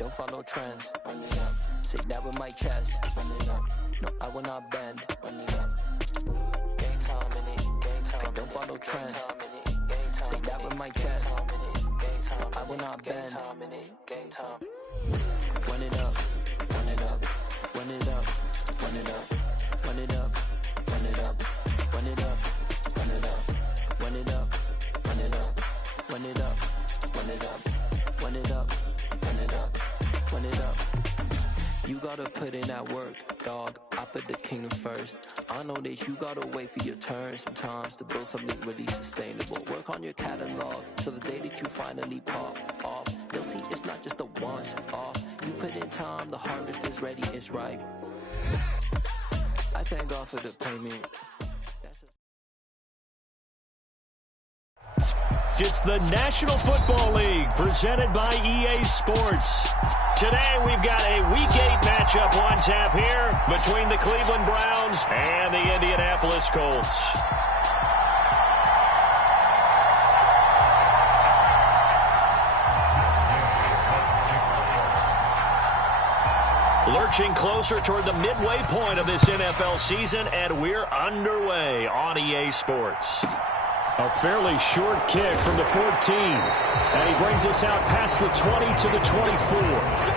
don't follow trends. Say that with my chest. No, I will not bend. Game time in it. I don't follow trends. Say that with my chest. I will not bend. Game time. Run it up, run it up, run it up, run it up, run it up, run it up, run it up, run it up, run it up, run it up, run it up, run it up, run it up, run it up, run it up. You gotta put in that work, dog. I put the kingdom first. I know that you gotta wait for your turn sometimes to build something really sustainable. Work on your catalog so the day that you finally pop off, they'll see it's not just a once off. You put in time, the harvest is ready, it's ripe. I thank God for the payment. It's the National Football League presented by EA Sports. Today we've got a Week 8 matchup on tap here between the Cleveland Browns and the Indianapolis Colts. Lurching closer toward the midway point of this NFL season, and we're underway on EA Sports. A fairly short kick from the 14, and he brings us out past the 20 to the 24.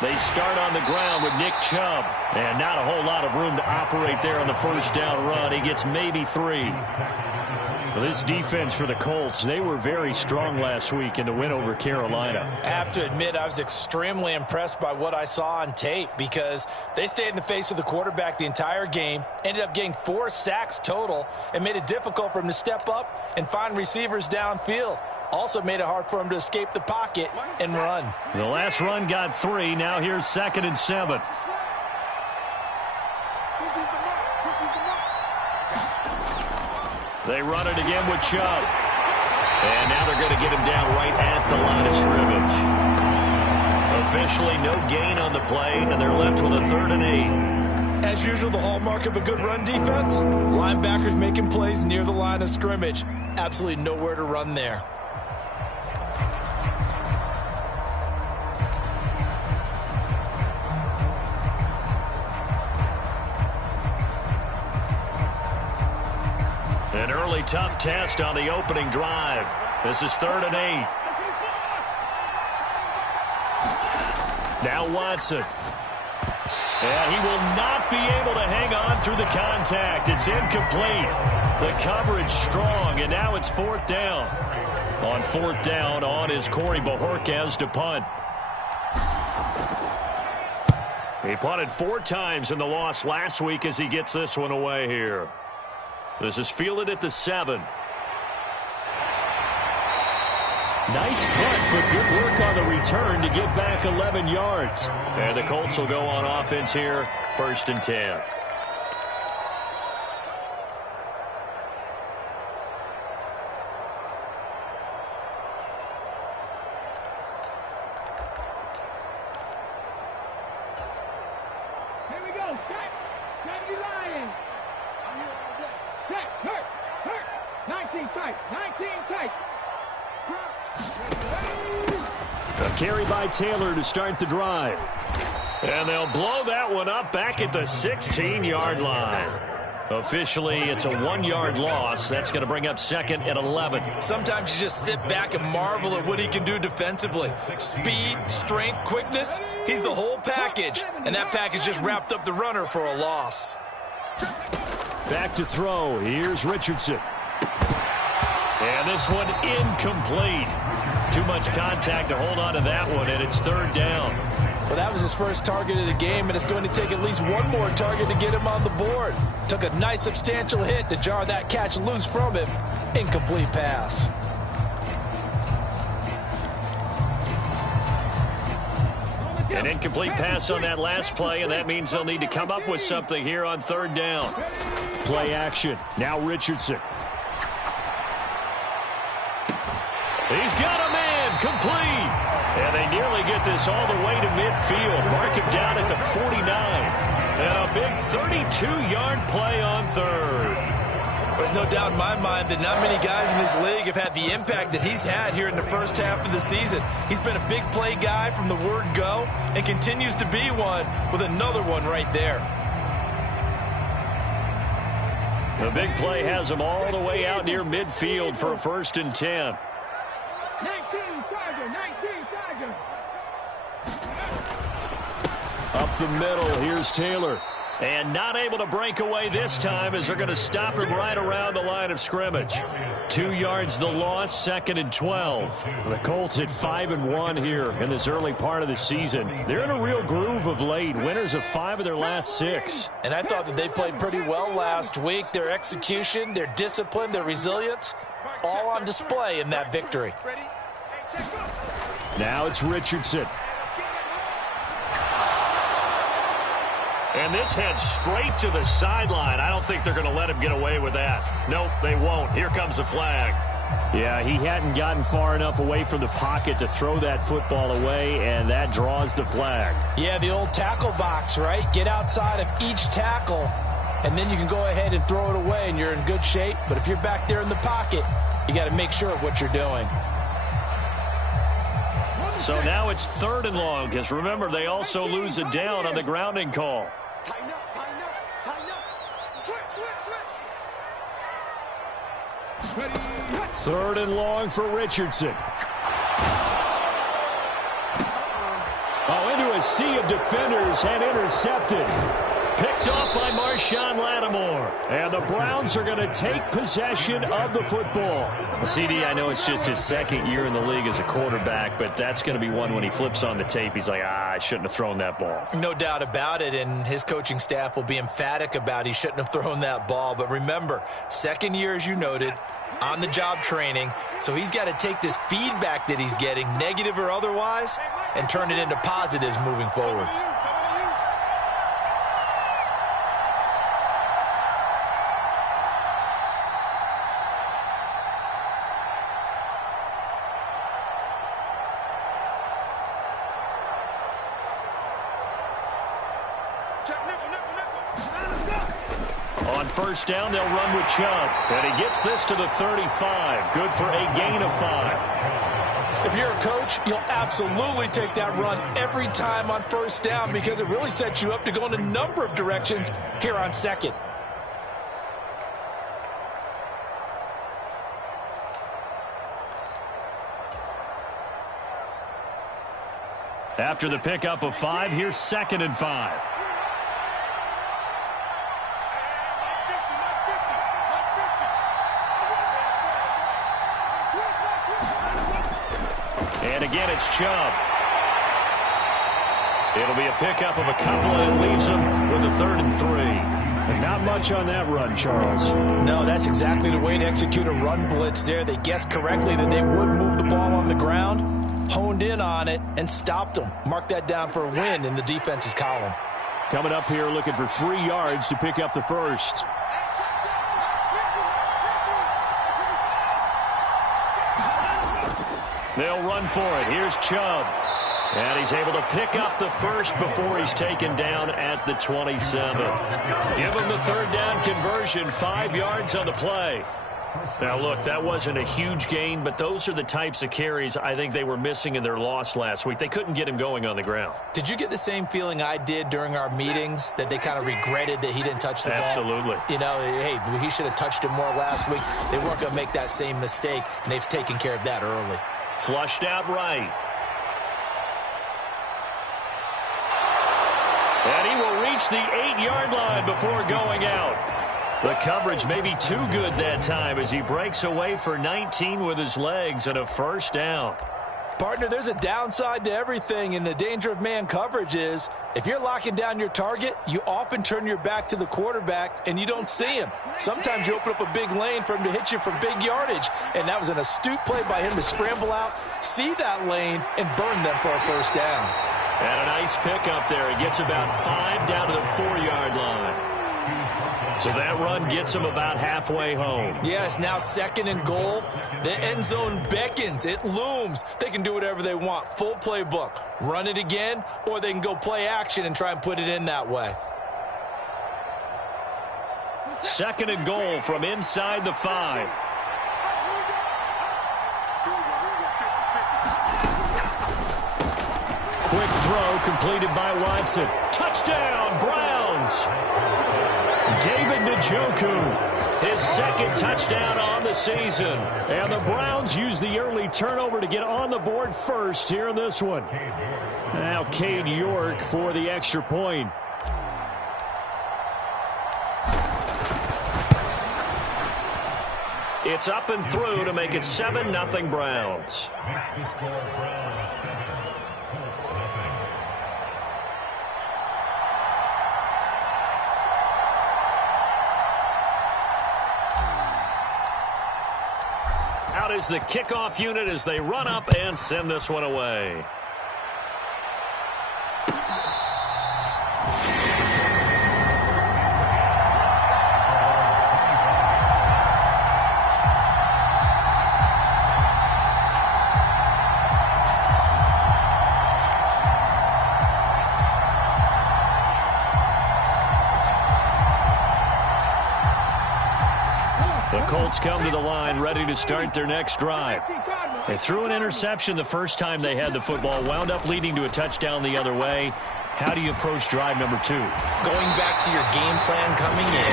They start on the ground with Nick Chubb, and not a whole lot of room to operate there on the first down run. He gets maybe 3. Well, this defense for the Colts, they were very strong last week in the win over Carolina. I have to admit, I was extremely impressed by what I saw on tape because they stayed in the face of the quarterback the entire game, ended up getting 4 sacks total, and made it difficult for him to step up and find receivers downfield. Also made it hard for him to escape the pocket and run. The last run got 3. Now here's 2nd and 7. They run it again with Chubb. And now they're going to get him down right at the line of scrimmage. Officially no gain on the play, and they're left with a 3rd and 8. As usual, the hallmark of a good run defense, linebackers making plays near the line of scrimmage. Absolutely nowhere to run there. An early tough test on the opening drive. This is 3rd and 8. Now Watson. And he will not be able to hang on through the contact. It's incomplete. The coverage strong, and now it's 4th down. On 4th down, on is Corey Bojorquez to punt. He punted 4 times in the loss last week as he gets this one away here. This is fielded at the 7. Nice punt, but good work on the return to get back 11 yards. And the Colts will go on offense here, 1st and 10. Here we go. Check. Check you lying. I'm here all day. Check. Hurt. 19 tight. 19 tight. A carry by Taylor to start the drive. And they'll blow that one up back at the 16-yard line. Officially, it's a 1-yard loss. That's going to bring up 2nd and 11. Sometimes you just sit back and marvel at what he can do defensively. Speed, strength, quickness, he's the whole package. And that package just wrapped up the runner for a loss. Back to throw. Here's Richardson. And this one incomplete. Too much contact to hold on to that one, and it's 3rd down. Well, that was his first target of the game, and it's going to take at least one more target to get him on the board. Took a nice substantial hit to jar that catch loose from him. Incomplete pass. An incomplete pass on that last play, and that means they'll need to come up with something here on third down. Play action. Now Richardson. He's got a man complete. And they nearly get this all the way to midfield. Mark him down at the 49. And a big 32-yard play on third. There's no doubt in my mind that not many guys in this league have had the impact that he's had here in the first half of the season. He's been a big play guy from the word go and continues to be one with another one right there. The big play has him all the way out near midfield for a 1st and 10. 19 Charger, 19 Charger. Up the middle, here's Taylor. And not able to break away this time as they're going to stop him right around the line of scrimmage. 2 yards the loss, 2nd and 12. The Colts at 5-1 here in this early part of the season. They're in a real groove of late. Winners of 5 of their last 6. And I thought that they played pretty well last week. Their execution, their discipline, their resilience, all on display in that victory. Now it's Richardson. And this heads straight to the sideline. I don't think they're going to let him get away with that. Nope, they won't. Here comes the flag. Yeah, he hadn't gotten far enough away from the pocket to throw that football away, and that draws the flag. Yeah, the old tackle box, right? Get outside of each tackle, and then you can go ahead and throw it away, and you're in good shape. But if you're back there in the pocket, you got to make sure of what you're doing. So now it's 3rd and long, because remember, they also lose a down on the grounding call. Tighten up, tighten up, tighten up. Switch, switch, switch. 3rd and long for Richardson. Oh, into a sea of defenders and intercepted. Picked off by Marshawn Lattimore. And the Browns are going to take possession of the football. CD, I know it's just his 2nd year in the league as a quarterback, but that's going to be one when he flips on the tape. He's like, I shouldn't have thrown that ball. No doubt about it, and his coaching staff will be emphatic about he shouldn't have thrown that ball. But remember, 2nd year, as you noted, on-the-job training, so he's got to take this feedback that he's getting, negative or otherwise, and turn it into positives moving forward. On 1st down, they'll run with Chubb. And he gets this to the 35. Good for a gain of 5. If you're a coach, you'll absolutely take that run every time on 1st down because it really sets you up to go in a number of directions here on 2nd. After the pickup of 5, here's 2nd and 5. And again, it's Chubb. It'll be a pickup of a couple and leaves him with a 3rd and 3. And not much on that run, Charles. No, that's exactly the way to execute a run blitz there. They guessed correctly that they would move the ball on the ground, honed in on it, and stopped them. Mark that down for a win in the defense's column. Coming up here looking for 3 yards to pick up the 1st. They'll run for it. Here's Chubb. And he's able to pick up the 1st before he's taken down at the 27. Give him the 3rd down conversion, 5 yards on the play. Now, look, that wasn't a huge gain, but those are the types of carries I think they were missing in their loss last week. They couldn't get him going on the ground. Did you get the same feeling I did during our meetings, that they kind of regretted that he didn't touch the ball? Absolutely. You know, hey, he should have touched him more last week. They weren't going to make that same mistake, and they've taken care of that early. Flushed out right. And he will reach the 8-yard line before going out. The coverage may be too good that time as he breaks away for 19 with his legs and a 1st down. Partner, there's a downside to everything, and the danger of man coverage is if you're locking down your target, you often turn your back to the quarterback and you don't see him. Sometimes you open up a big lane for him to hit you for big yardage, and that was an astute play by him to scramble out, see that lane, and burn them for a 1st down. And a nice pickup there. He gets about 5 down to the 4-yard line. So that run gets him about halfway home. Yes, now 2nd and goal. The end zone beckons. It looms. They can do whatever they want. Full playbook. Run it again, or they can go play action and try and put it in that way. 2nd and goal from inside the 5. Quick throw completed by Watson. Touchdown, Browns. David Njoku, his 2nd touchdown on the season. And the Browns use the early turnover to get on the board first here in this one. Now Cade York for the extra point. It's up and through to make it 7-0 Browns. Out is the kickoff unit as they run up and send this one away. The Colts come to the line ready to start their next drive. They threw an interception the first time they had the football, wound up leading to a touchdown the other way. How do you approach drive number 2? Going back to your game plan coming in,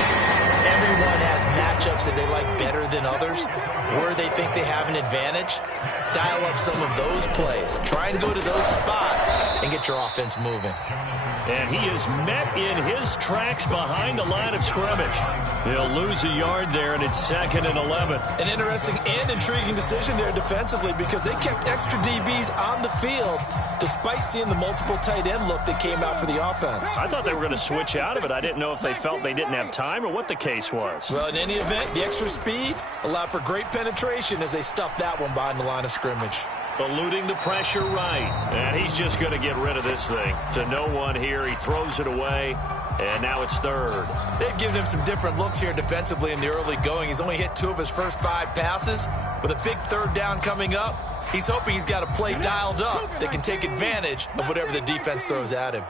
everyone has matchups that they like better than others. Where they think they have an advantage, dial up some of those plays. Try and go to those spots and get your offense moving. And he is met in his tracks behind the line of scrimmage. He'll lose a yard there, and it's 2nd and 11. An interesting and intriguing decision there defensively because they kept extra DBs on the field despite seeing the multiple tight end look that came out for the offense. I thought they were going to switch out of it. I didn't know if they felt they didn't have time or what the case was. Well, in any event, the extra speed allowed for great penetration as they stuffed that one behind the line of scrimmage. Eluding the pressure right. And he's just going to get rid of this thing. To no one here. He throws it away. And now it's 3rd. They've given him some different looks here defensively in the early going. He's only hit 2 of his first 5 passes. With a big 3rd down coming up, he's hoping he's got a play dialed up that can take advantage of whatever the defense throws at him.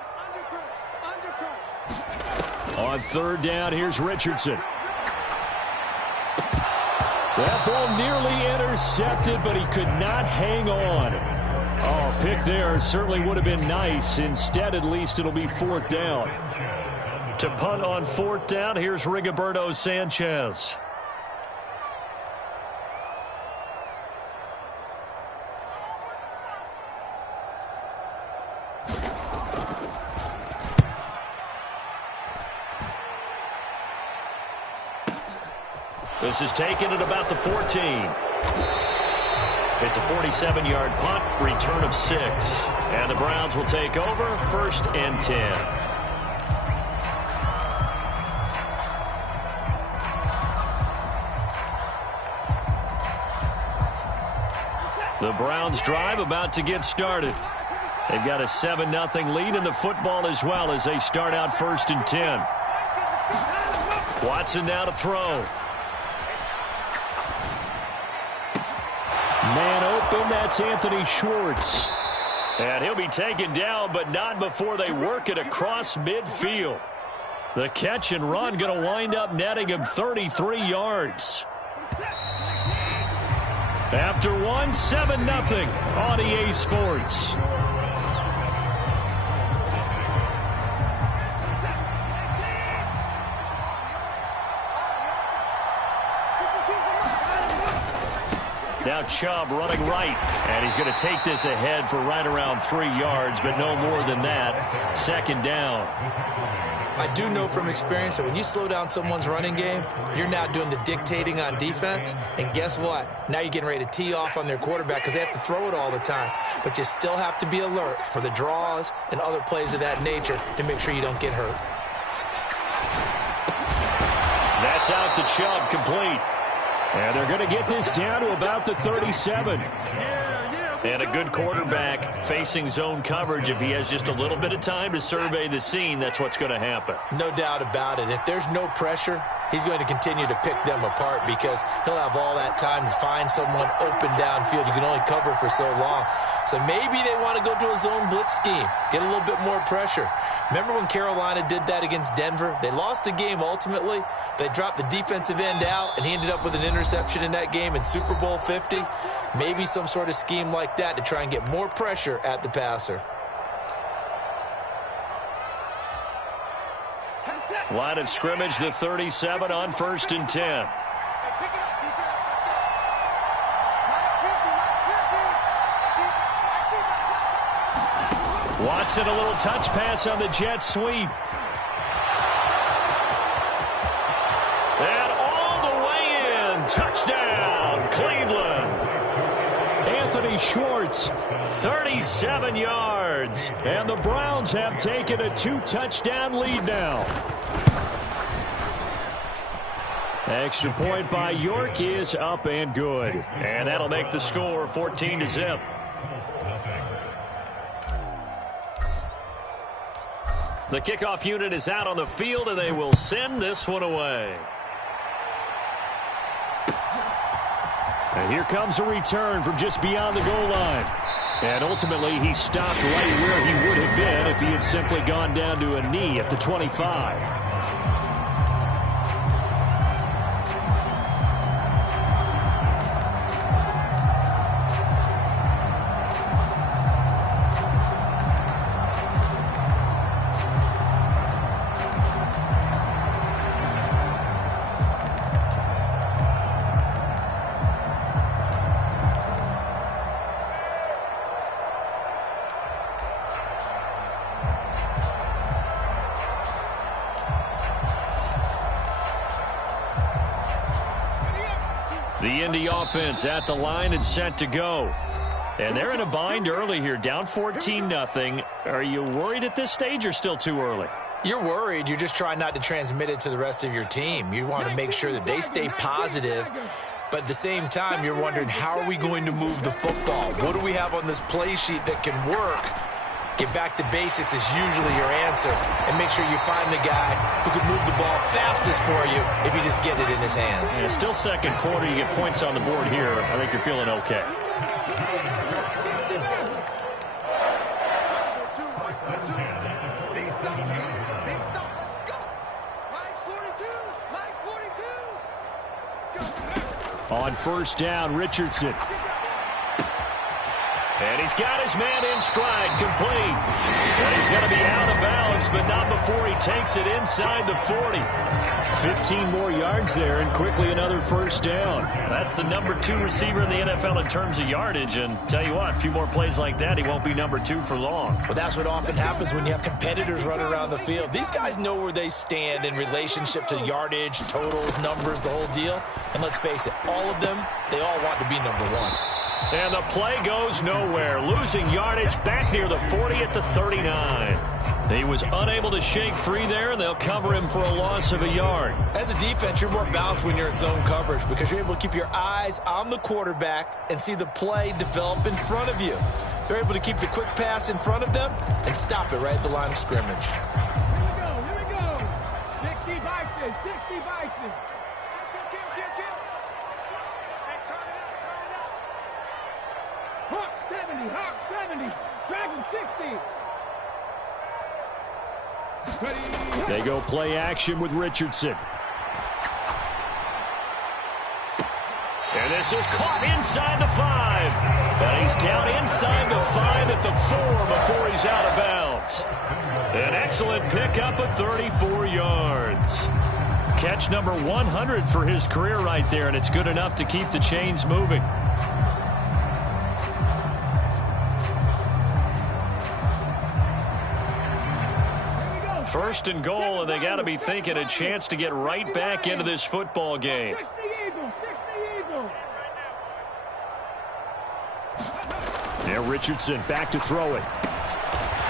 On 3rd down, here's Richardson. That ball nearly intercepted, but he could not hang on. Oh, pick there certainly would have been nice. Instead, at least, it'll be 4th down. To punt on 4th down, here's Rigoberto Sanchez. This is taken at about the 14. It's a 47-yard punt, return of 6. And the Browns will take over, 1st and 10. The Browns drive about to get started. They've got a 7-0 lead in the football as well as they start out 1st and 10. Watson now to throw. Man open, that's Anthony Schwartz. And he'll be taken down, but not before they work it across midfield. The catch and run going to wind up netting him 33 yards. After 7-0 on EA Sports. Now Chubb running right, and he's going to take this ahead for right around 3 yards, but no more than that. 2nd down. I do know from experience that when you slow down someone's running game, you're now doing the dictating on defense, and guess what? Now you're getting ready to tee off on their quarterback because they have to throw it all the time, but you still have to be alert for the draws and other plays of that nature to make sure you don't get hurt. That's out to Chubb, complete. And they're going to get this down to about the 37. And a good quarterback facing zone coverage. If he has just a little bit of time to survey the scene, that's what's going to happen. No doubt about it. If there's no pressure, he's going to continue to pick them apart because he'll have all that time to find someone open downfield. You can only cover for so long. So maybe they want to go to a zone blitz scheme, get a little bit more pressure. Remember when Carolina did that against Denver? They lost the game ultimately. They dropped the defensive end out, and he ended up with an interception in that game in Super Bowl 50. Maybe some sort of scheme like that to try and get more pressure at the passer. Line of scrimmage, the 37 on 1st and 10. Watson, a little touch pass on the jet sweep. And all the way in. Touchdown, Cleveland. Anthony Schwartz, 37 yards. And the Browns have taken a 2-touchdown lead now. Extra point by York is up and good. And that'll make the score 14-0. The kickoff unit is out on the field, and they will send this one away. And here comes a return from just beyond the goal line. And ultimately, he stopped right where he would have been if he had simply gone down to a knee at the 25. The Indy offense at the line and set to go. And they're in a bind early here, down 14-0. Are you worried at this stage or still too early? You're worried. You're just trying not to transmit it to the rest of your team. You want to make sure that they stay positive. But at the same time, you're wondering, how are we going to move the football? What do we have on this play sheet that can work? Get back to basics is usually your answer. And make sure you find the guy who can move the ball fastest for you if you just get it in his hands. Yeah, still second quarter. You get points on the board here. I think you're feeling okay. On 1st down, Richardson. And he's got his man in stride, complete. And he's going to be out of bounds, but not before he takes it inside the 40. 15 more yards there, and quickly another 1st down. That's the number 2 receiver in the NFL in terms of yardage. And tell you what, a few more plays like that, he won't be number 2 for long. Well, that's what often happens when you have competitors running around the field. These guys know where they stand in relationship to yardage, totals, numbers, the whole deal. And let's face it, all of them, they all want to be number 1. And the play goes nowhere. Losing yardage back near the 40 at the 39. He was unable to shake free there, and they'll cover him for a loss of a yard. As a defense, you're more balanced when you're in zone coverage because you're able to keep your eyes on the quarterback and see the play develop in front of you. They're able to keep the quick pass in front of them and stop it right at the line of scrimmage. Here we go. 60 Bison, 60 Bison. Hawk 70, Hawk 70, Dragon 60. They go play action with Richardson. And this is caught inside the 5. And he's down inside the 5 at the 4 before he's out of bounds. An excellent pickup of 34 yards. Catch number 100 for his career right there, and it's good enough to keep the chains moving. First and goal, and they got to be thinking a chance to get right back into this football game. 60 Eagles, 60 Eagles. Now Richardson back to throw it.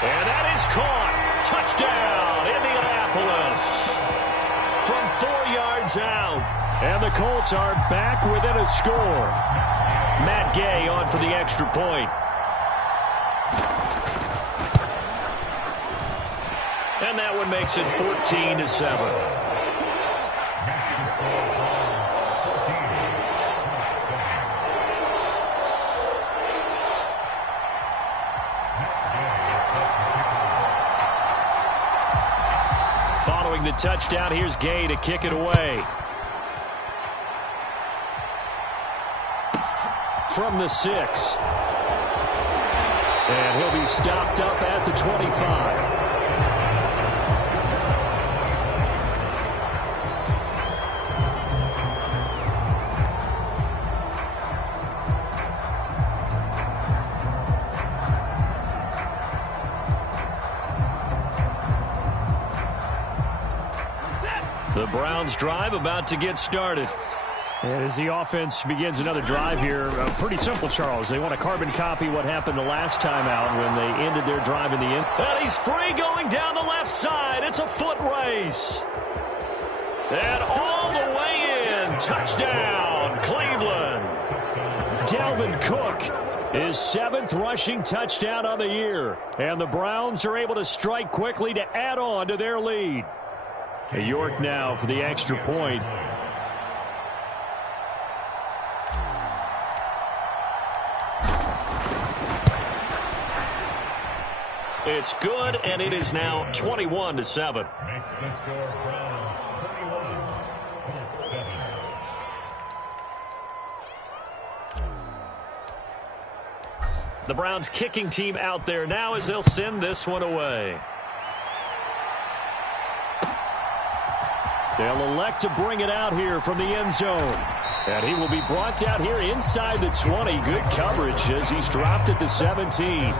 And that is caught. Touchdown, Indianapolis. From 4 yards out. And the Colts are back within a score. Matt Gay on for the extra point. And that one makes it 14-7. Following the touchdown, here's Gay to kick it away. From the 6. And he'll be stopped up at the 25. The Browns drive about to get started. And as the offense begins another drive here, pretty simple, Charles. They want to carbon copy what happened the last time out when they ended their drive in the end. And he's free going down the left side. It's a foot race. And all the way in. Touchdown, Cleveland. Dalvin Cook, his 7th rushing touchdown of the year. And the Browns are able to strike quickly to add on to their lead. York now for the extra point. It's good, and it is now 21-7. The Browns kicking team out there now as they'll send this one away. They'll elect to bring it out here from the end zone. And he will be brought down here inside the 20. Good coverage as he's dropped at the 17.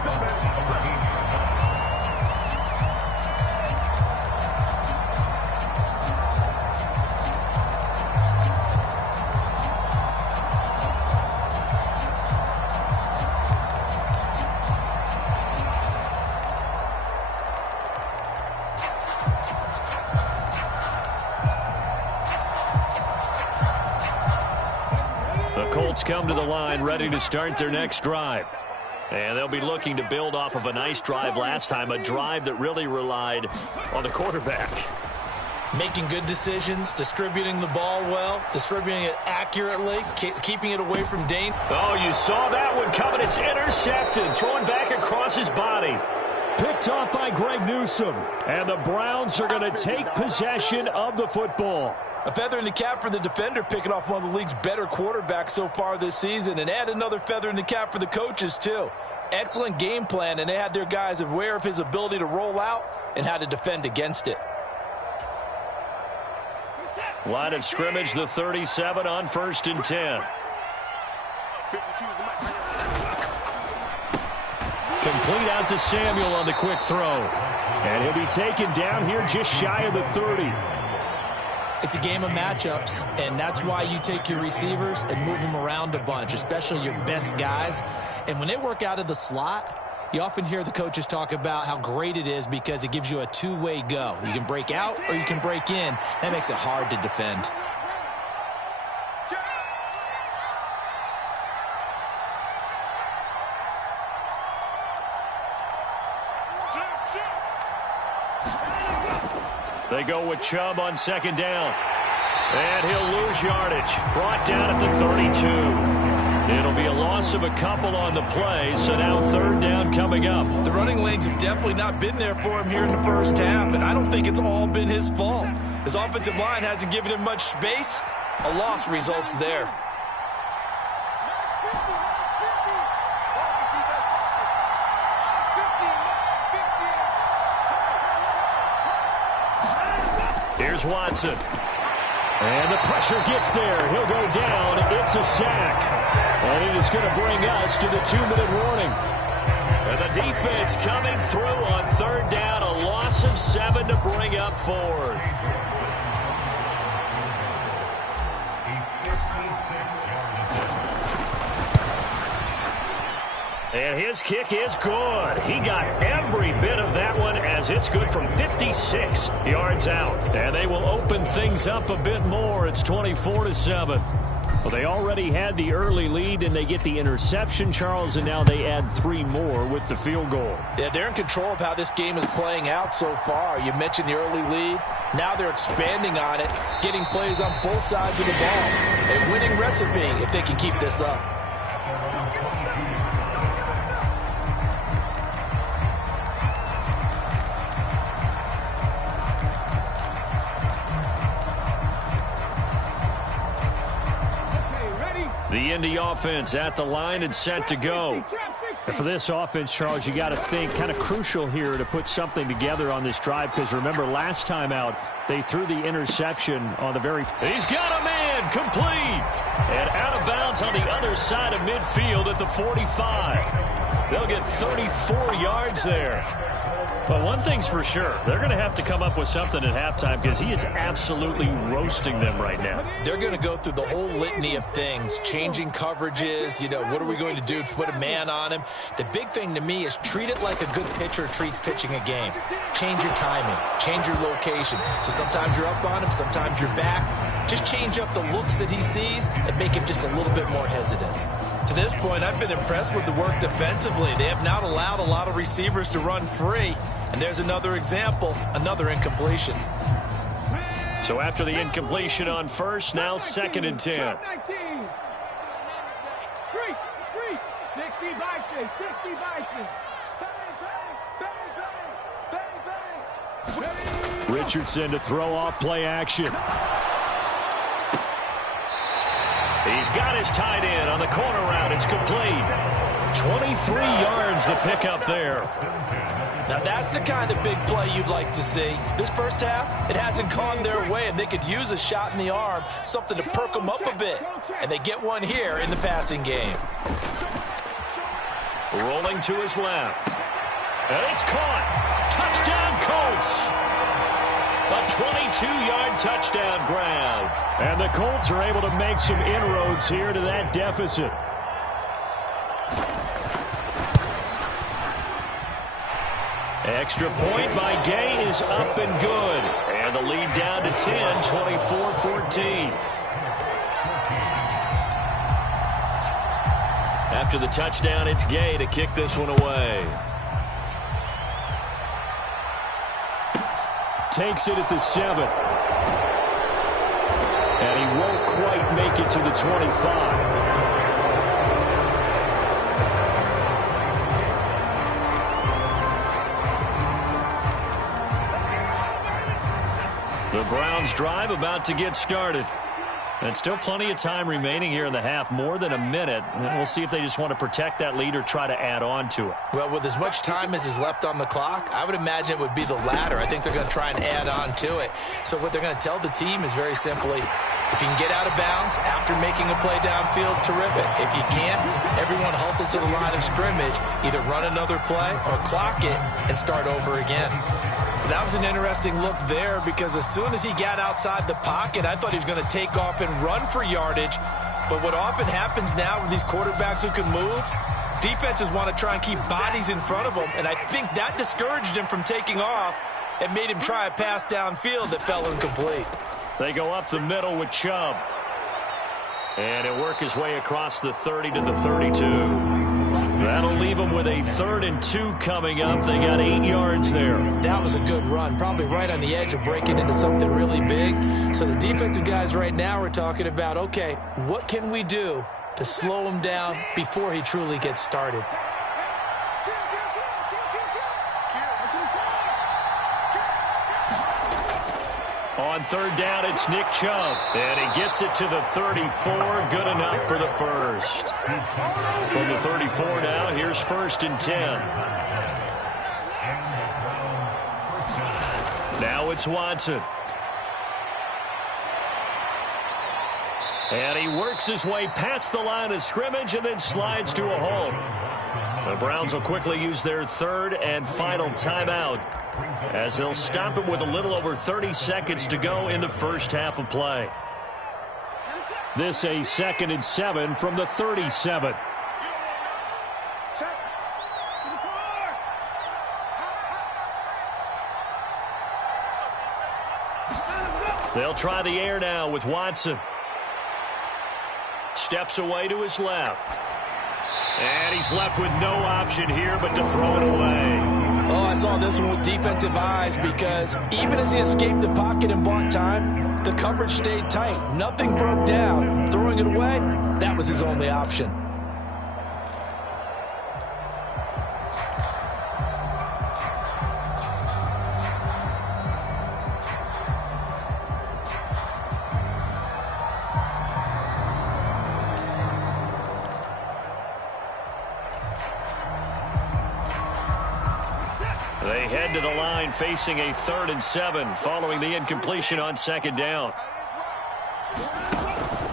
Come to the line, ready to start their next drive. And they'll be looking to build off of a nice drive last time, a drive that really relied on the quarterback. Making good decisions, distributing the ball well, distributing it accurately, keeping it away from danger. Oh, you saw that one coming. It's intercepted, throwing back across his body. Picked off by Greg Newsome. And the Browns are going to take possession of the football. A feather in the cap for the defender, picking off one of the league's better quarterbacks so far this season, and add another feather in the cap for the coaches, too. Excellent game plan, and they had their guys aware of his ability to roll out and how to defend against it. Line of scrimmage, the 37 on 1st and 10. Complete out to Samuel on the quick throw. And he'll be taken down here just shy of the 30. It's a game of matchups, and that's why you take your receivers and move them around a bunch, especially your best guys. And when they work out of the slot, you often hear the coaches talk about how great it is because it gives you a two-way go. You can break out or you can break in. That makes it hard to defend. They go with Chubb on 2nd down. And he'll lose yardage. Brought down at the 32. It'll be a loss of a couple on the play, so now 3rd down coming up. The running lanes have definitely not been there for him here in the first half, and I don't think it's all been his fault. His offensive line hasn't given him much space. A loss results there. Here's Watson. And the pressure gets there. He'll go down. It's a sack. And it is going to bring us to the 2-minute warning. And the defense coming through on 3rd down. A loss of 7 to bring up 4th. And his kick is good. He got every bit of that one as it's good from 56 yards out. And they will open things up a bit more. It's 24-7. Well, they already had the early lead, and they get the interception, Charles, and now they add 3 more with the field goal. Yeah, they're in control of how this game is playing out so far. You mentioned the early lead. Now they're expanding on it, getting plays on both sides of the ball. A winning recipe if they can keep this up. The Indy offense at the line and set to go. And for this offense, Charles, you got to think kind of crucial here to put something together on this drive, because remember last time out they threw the interception on the very... He's got a man complete and out of bounds on the other side of midfield at the 45. They'll get 34 yards there. But one thing's for sure, they're going to have to come up with something at halftime, because he is absolutely roasting them right now. They're going to go through the whole litany of things, changing coverages, what are we going to do to put a man on him? The big thing to me is treat it like a good pitcher treats pitching a game. Change your timing, change your location. So sometimes you're up on him, sometimes you're back. Just change up the looks that he sees and make him just a little bit more hesitant. To this point, I've been impressed with the work defensively. They have not allowed a lot of receivers to run free. And there's another example, another incompletion. So after the incompletion on first, now 2nd and 10. 60 Bison, 60 Bison. Richardson to throw off play action. He's got his tight end on the corner route. It's complete. 23 yards the pickup there. Now that's the kind of big play you'd like to see. This first half, it hasn't gone their way, and they could use a shot in the arm, something to perk them up a bit. And they get one here in the passing game. Rolling to his left. And it's caught. Touchdown, Colts. A 22-yard touchdown grab. And the Colts are able to make some inroads here to that deficit. Extra point by Gay is up and good. And the lead down to 10, 24-14. After the touchdown, it's Gay to kick this one away. Takes it at the 7. And he won't quite make it to the 25. The Browns drive about to get started. And still plenty of time remaining here in the half, more than a minute. And we'll see if they just want to protect that lead or try to add on to it. Well, with as much time as is left on the clock, I would imagine it would be the latter. I think they're going to try and add on to it. So what they're going to tell the team is very simply, if you can get out of bounds after making a play downfield, terrific. If you can't, everyone hustle to the line of scrimmage, either run another play or clock it and start over again. That was an interesting look there, because as soon as he got outside the pocket, I thought he was going to take off and run for yardage. But what often happens now with these quarterbacks who can move, defenses want to try and keep bodies in front of them, and I think that discouraged him from taking off and made him try a pass downfield that fell incomplete. They go up the middle with Chubb. And he'll work his way across the 30 to the 32. That'll leave them with a 3rd and 2 coming up. They got 8 yards there. That was a good run, probably right on the edge of breaking into something really big. So the defensive guys right now are talking about, okay, what can we do to slow him down before he truly gets started? On 3rd down, it's Nick Chubb. And he gets it to the 34. Good enough for the first. From the 34 now, here's 1st and 10. Now it's Watson. And he works his way past the line of scrimmage and then slides to a hole. The Browns will quickly use their 3rd and final timeout, as they'll stop it with a little over 30 seconds to go in the first half of play. This a 2nd and 7 from the 37. They'll try the air now with Watson. steps away to his left. And he's left with no option here but to throw it away. Oh, I saw this one with defensive eyes because even as he escaped the pocket and bought time, the coverage stayed tight. Nothing broke down. Throwing it away, that was his only option. They head to the line facing a 3rd and 7 following the incompletion on 2nd down.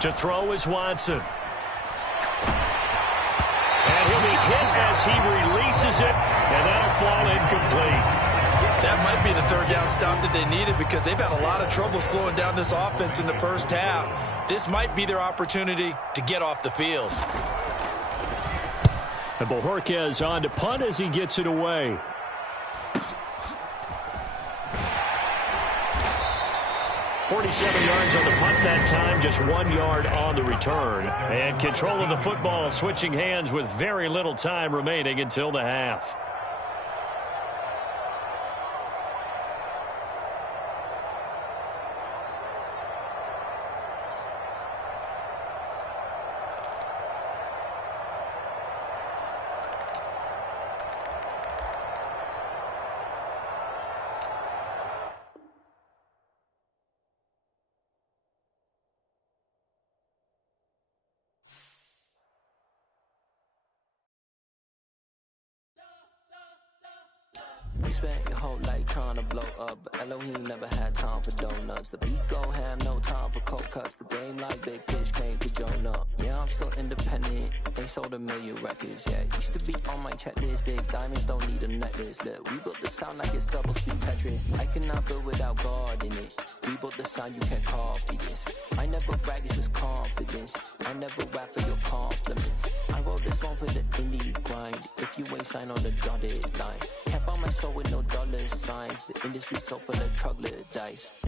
To throw is Watson. And he'll be hit as he releases it, and that'll fall incomplete. That might be the 3rd down stop that they needed because they've had a lot of trouble slowing down this offense in the first half. This might be their opportunity to get off the field. And Bojorquez on to punt as he gets it away. 47 yards on the punt that time, just 1 yard on the return. And control of the football switching hands with very little time remaining until the half. You spent your whole life trying to blow up, but Elohim never had time for donuts. The beat go ham, no time for cold cuts. The game like Big Pitch came to Jonah. Yeah, I'm still independent. They sold 1 million records. Yeah, used to be on my checklist. Big diamonds don't need a necklace. Look, we built the sound like it's double speed Tetris. I cannot build without God in it. We built the sound, you can't copy this. I never brag, it's just confidence. I never rap for your compliments. I wrote this one for the indie grind. If you ain't signed on the dotted line, can't buy my soul with no dollar signs. The industry so full of troglodytes.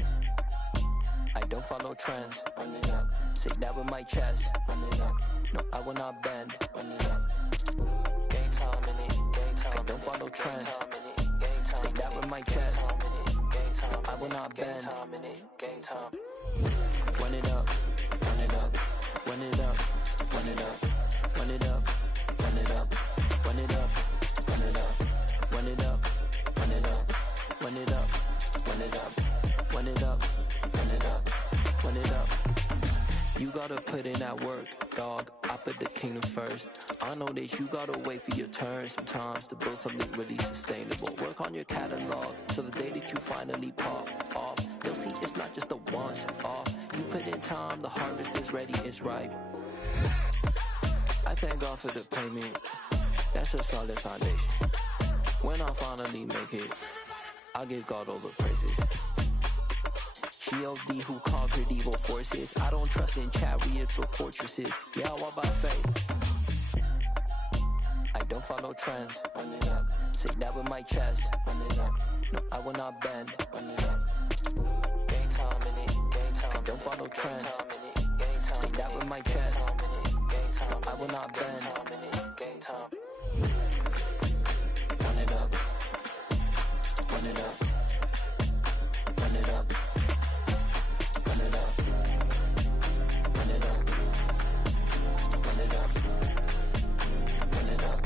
I don't follow trends. Run it up. Say that with my chest. Run it up. No, I will not bend. Run it up. Game time in it. Game time. I don't follow trends. Say that with my chest. I will not bend. Game time. Run it up. Run it up. Run it up. Run it up. Run it up. Run it up. Run it up. Run it up. Run it up. Run it up. Run it up. Run it up. Run it up. Run it up. Run it up. You gotta put in that work, dog. I put the kingdom first. I know that you gotta wait for your turn sometimes to build something really sustainable. Work on your catalog so the day that you finally pop off, you'll see it's not just a once off. You put in time, the harvest is ready, it's ripe. I thank God for the payment. That's a solid foundation. When I finally make it, I'll give God all the praises. G.O.D. who conquered evil forces. I don't trust in chariots or fortresses. Yeah, I walk by faith. I don't follow trends. Run it up. Say that with my chest. Run it up. No, I will not bend. Run it up. Game time in it. Game time. I don't follow trends. Say that with my chest. No, I will not bend. Game time. Run it up. Run it up. Run it up. Run it up. Run it up. Run it up. Run it up.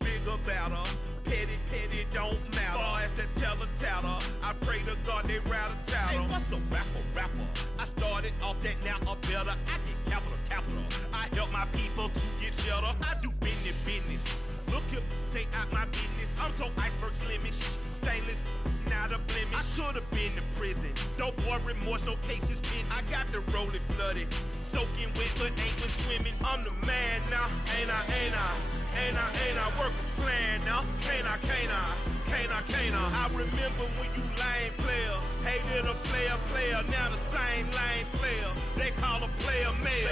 Bigger, better, petty, don't matter. Far as the teller, I pray to God they rattle tattle. Hey, what's a rapper? I started off that, now I'm better. I get capital. I help my people to get cheddar. I do business. Look here, stay out my business. I'm so iceberg slimish, stainless, not a blemish. I should have been to prison. No boy remorse, no cases pinned. I got the rolling flooded, soaking wet, but ain't been swimming. I'm the man now, ain't I? Work a plan now, can't I? I remember when you lame player, hated a player, now the same lame player. They call a player mayor.